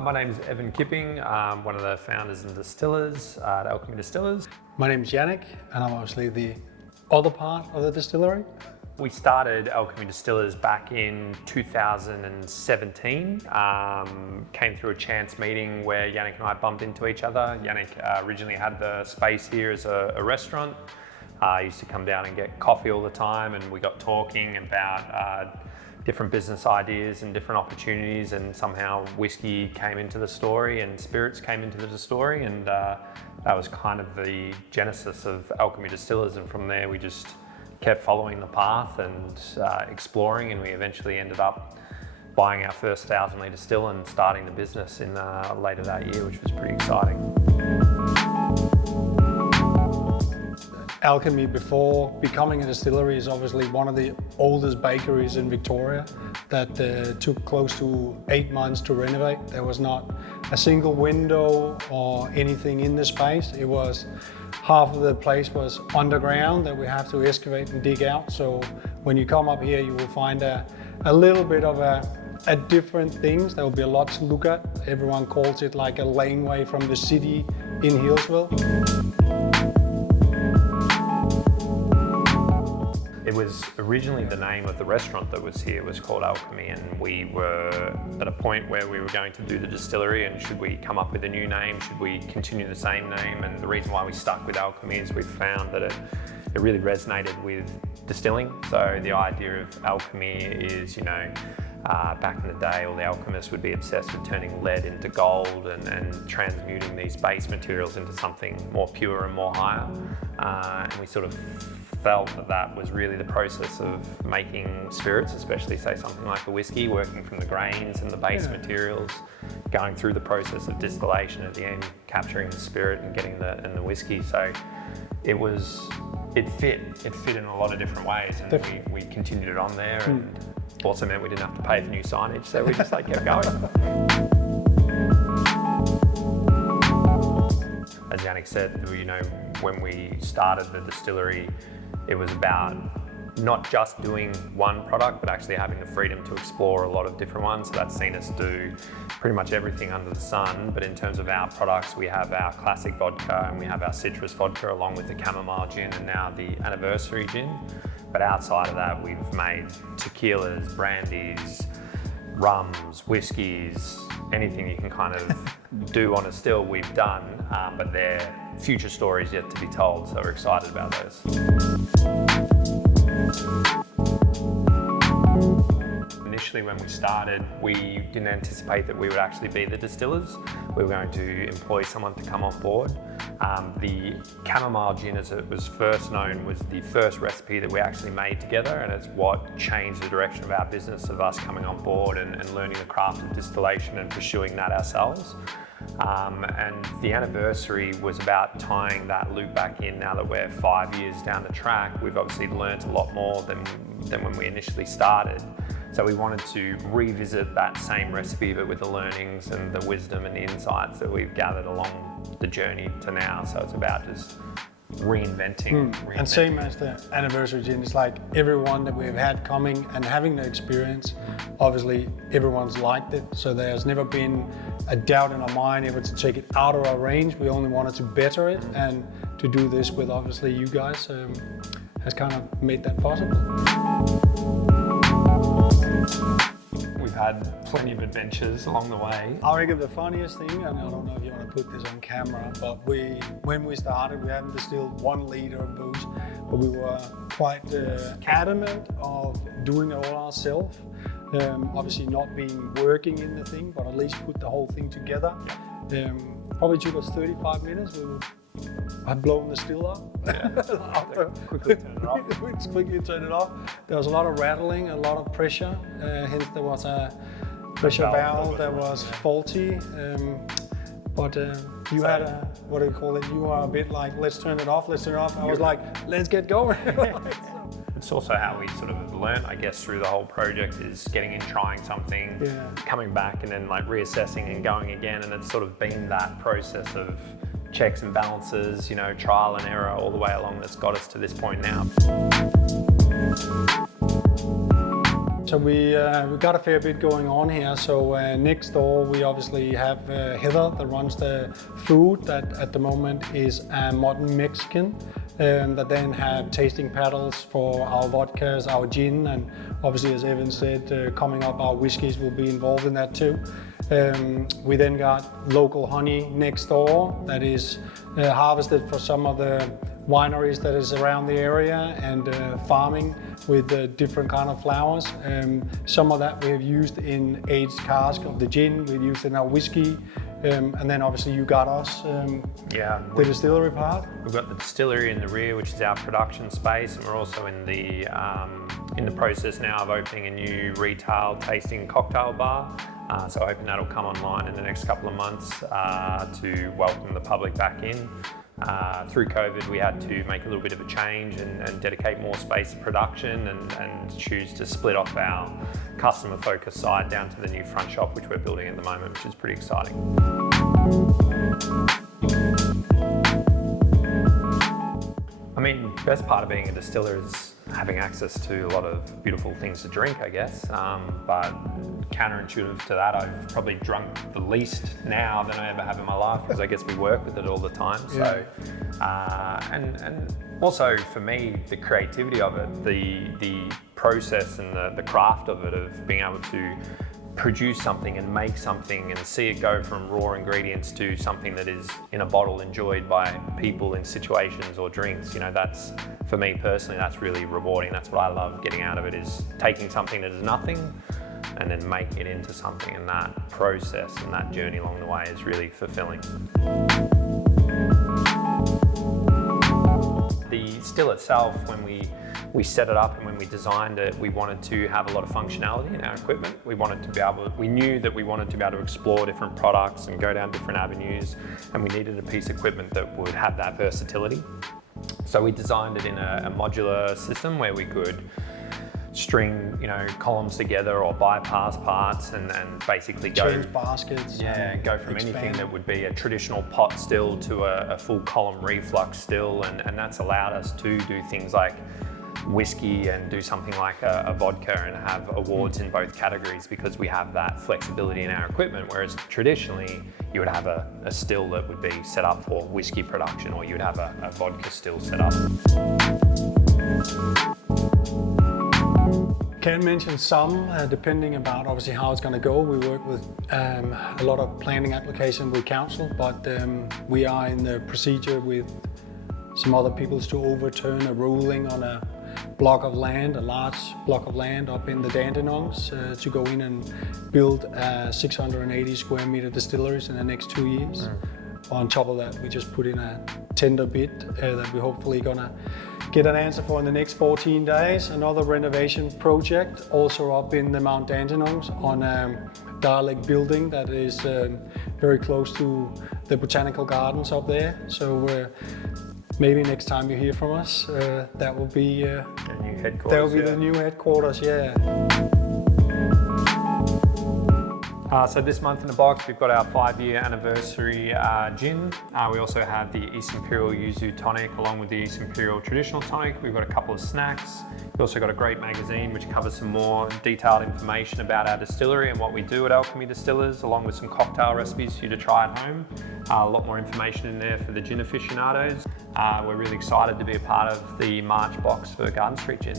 My name is Evan Kipping. I'm one of the founders and distillers at Alchemy Distillers. My name is Jannick, and I'm obviously the other part of the distillery. We started Alchemy Distillers back in 2017. Came through a chance meeting where Jannick and I bumped into each other. Jannick originally had the space here as a restaurant. I used to come down and get coffee all the time, and we got talking about different business ideas and different opportunities, and somehow whiskey came into the story and spirits came into the story, and that was kind of the genesis of Alchemy Distillers. And from there we just kept following the path and exploring, and we eventually ended up buying our first 1,000-litre still and starting the business in later that year, which was pretty exciting. Alchemy, before becoming a distillery, is obviously one of the oldest bakeries in Victoria that took close to 8 months to renovate. There was not a single window or anything in the space. It was half of the place was underground that we have to excavate and dig out. So when you come up here, you will find a little bit of a different things. There will be a lot to look at. Everyone calls it like a laneway from the city in Hillsville. It was originally the name of the restaurant that was here was called Alchemy, and we were at a point where we were going to do the distillery, and should we come up with a new name, should we continue the same name? And the reason why we stuck with Alchemy is we found that it really resonated with distilling. So the idea of alchemy is, back in the day, all the alchemists would be obsessed with turning lead into gold and transmuting these base materials into something more pure and more higher. And we sort of felt that was really the process of making spirits, especially say something like a whiskey, working from the grains and the base materials, going through the process of distillation at the end, capturing the spirit and getting the whiskey. So it fit in a lot of different ways, and we continued it on there, and also meant we didn't have to pay for new signage, so we just kept going. As Jannick said, when we started the distillery, it was about not just doing one product, but actually having the freedom to explore a lot of different ones. So that's seen us do pretty much everything under the sun. But in terms of our products, we have our classic vodka and we have our citrus vodka, along with the chamomile gin and now the anniversary gin. But outside of that, we've made tequilas, brandies, rums, whiskies, anything you can kind of do on a still, we've done, but they're future stories yet to be told, so we're excited about those. Initially when we started, we didn't anticipate that we would actually be the distillers. We were going to employ someone to come on board. The chamomile gin, as it was first known, was the first recipe that we actually made together, and it's what changed the direction of our business, of us coming on board and learning the craft of distillation and pursuing that ourselves. And the anniversary was about tying that loop back in. Now that we're 5 years down the track, we've obviously learned a lot more than when we initially started. So we wanted to revisit that same recipe, but with the learnings and the wisdom and the insights that we've gathered along the journey to now. So it's about just reinventing. And same as the anniversary gin, it's like everyone that we've had coming and having the experience, obviously everyone's liked it. So there's never been a doubt in our mind if it's to take it out of our range. We only wanted to better it, and to do this with obviously you guys has kind of made that possible. We've had plenty of adventures along the way. I reckon the funniest thing, and I don't know if you want to put this on camera, but when we started, we hadn't distilled 1 liter of booze, but we were quite adamant of doing it all ourselves. Obviously not being working in the thing, but at least put the whole thing together. Probably took us 35 minutes. I'd blown the still up. Yeah. Quickly turn it off. Quickly turn it off. There was a lot of rattling, a lot of pressure. Hence there was a pressure valve that was faulty. But you had what do you call it? You were a bit like, let's turn it off, let's turn it off. I was like, let's get going. It's also how we sort of learned, I guess, through the whole project, is getting in, trying something, coming back and then reassessing and going again. And it's sort of been that process of checks and balances, trial and error all the way along that's got us to this point now. So we got a fair bit going on here. So next door we obviously have Heather that runs the food, that at the moment is a modern Mexican, that then have tasting paddles for our vodkas, our gin, and obviously, as Evan said, coming up our whiskeys will be involved in that too. We then got local honey next door that is harvested for some of the wineries that is around the area, and farming with different kind of flowers. Some of that we have used in aged cask of the gin, we've used in our whiskey, and then obviously you got us, the distillery part. We've got the distillery in the rear, which is our production space, and we're also in the process now of opening a new retail tasting cocktail bar. So hoping that'll come online in the next couple of months to welcome the public back in. Through COVID, we had to make a little bit of a change and dedicate more space to production and choose to split off our customer-focused side down to the new front shop, which we're building at the moment, which is pretty exciting. I mean, the best part of being a distiller is having access to a lot of beautiful things to drink, I guess. But counterintuitive to that, I've probably drunk the least now than I ever have in my life, because I guess we work with it all the time. So, and also for me, the creativity of it, the process and the craft of it, of being able to produce something and make something and see it go from raw ingredients to something that is in a bottle enjoyed by people in situations or drinks. You know, that's, for me personally, that's really rewarding. That's what I love getting out of it, is taking something that is nothing and then making it into something, and that process and that journey along the way is really fulfilling. The still itself, when we set it up and when we designed it, we wanted to have a lot of functionality in our equipment. We knew that we wanted to be able to explore different products and go down different avenues, and we needed a piece of equipment that would have that versatility. So we designed it in a modular system where we could string, columns together or bypass parts and basically change baskets. Yeah, go from anything that would be a traditional pot still to a full column reflux still, and that's allowed us to do things like whiskey and do something like a vodka and have awards in both categories, because we have that flexibility in our equipment, whereas traditionally you would have a still that would be set up for whiskey production, or you would have a vodka still set up. Can mention some, depending about obviously how it's going to go. We work with a lot of planning application with council, but we are in the procedure with some other peoples to overturn a ruling on a block of land, a large block of land up in the Dandenongs, to go in and build 680 square meter distilleries in the next 2 years. On top of that, we just put in a tender bid that we're hopefully gonna get an answer for in the next 14 days. Another renovation project also up in the Mount Dandenongs on a dialect building that is very close to the botanical gardens up there. So maybe next time you hear from us, that will be the new headquarters. That will be the new headquarters, yeah. So this month in the box, we've got our 5-year anniversary gin. We also have the East Imperial Yuzu tonic along with the East Imperial traditional tonic. We've got a couple of snacks. We've also got a great magazine which covers some more detailed information about our distillery and what we do at Alchemy Distillers, along with some cocktail recipes for you to try at home. A lot more information in there for the gin aficionados. We're really excited to be a part of the March box for Garden Street Gin.